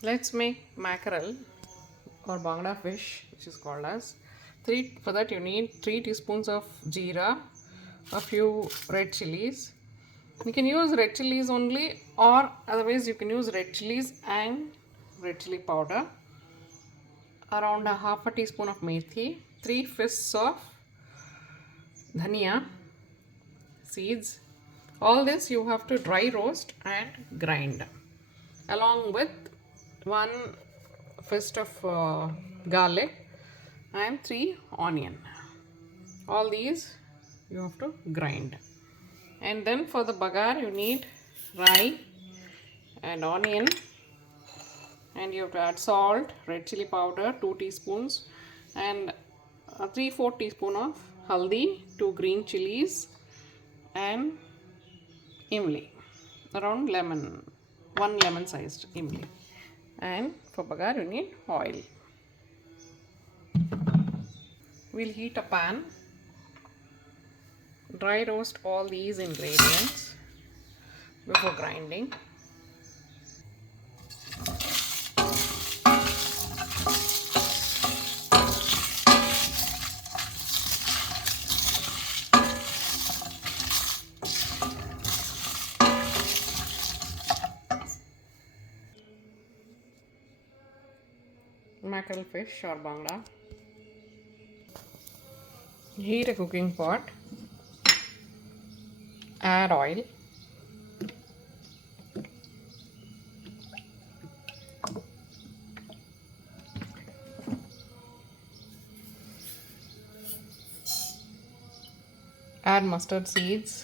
Let's make mackerel or bangla fish, which is called as three. For that you need 3 teaspoons of jeera, a few red chilies. You can use red chilies only, or otherwise you can use red chilies and red chili powder. Around a half a teaspoon of methi, 3 fists of dhania seeds. All this you have to dry roast and grind, along with 1 fist of garlic and 3 onion. All these you have to grind. And then for the bagar you need rye and onion, and you have to add salt, red chili powder 2 teaspoons, and 3/4 teaspoon of haldi, 2 green chilies, and imli, around lemon, 1 lemon sized imli. And for bagar you need oil. We'll heat a pan, dry roast all these ingredients before grinding. Mackerel fish or bangla. Heat a cooking pot, add oil, add mustard seeds,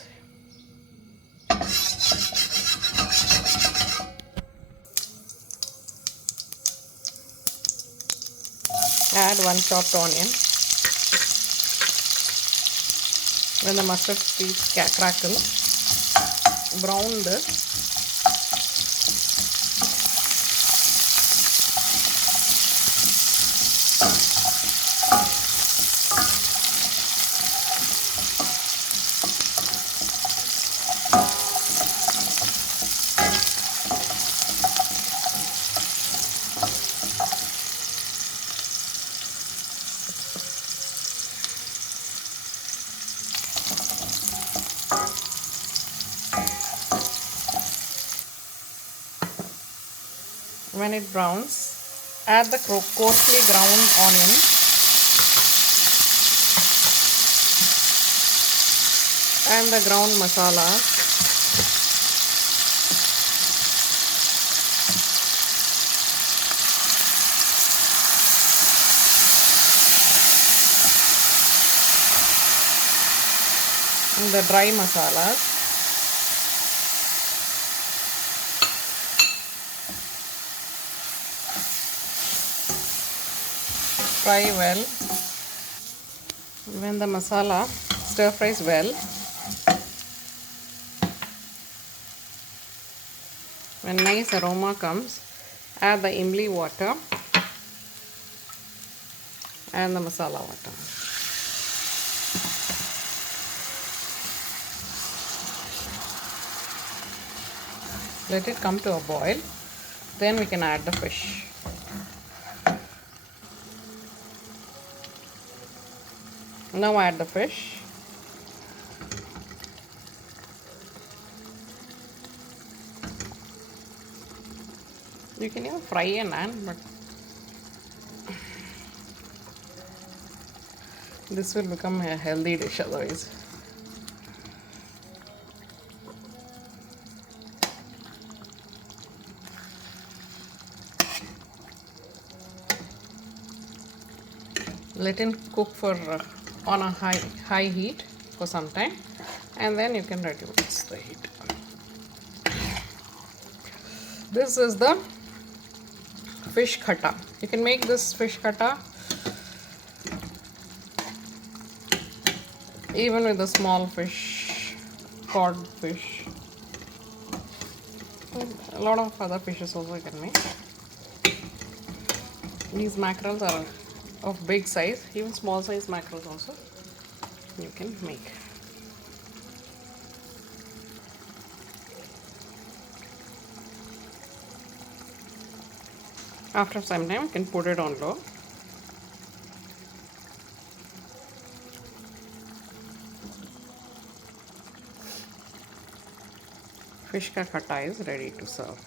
add 1 chopped onion. When the mustard seeds crackle, brown this. When it browns, add the coarsely ground onion and the ground masala. And the dry masalas. Fry well. When the masala stir fries well, when nice aroma comes, add the imli water and the masala water. Let it come to a boil, then we can add the fish. Now add the fish. You can even fry a naan, but this will become a healthy dish otherwise. Let it cook for on a high heat for some time, and then you can reduce the heat. This is the fish khata. You can make this fish khata even with a small fish, cod fish. A lot of other fishes also you can make. These mackerels are of big size, even small size mackerels also you can make. After some time, you can put it on low. Fish ka khatta is ready to serve.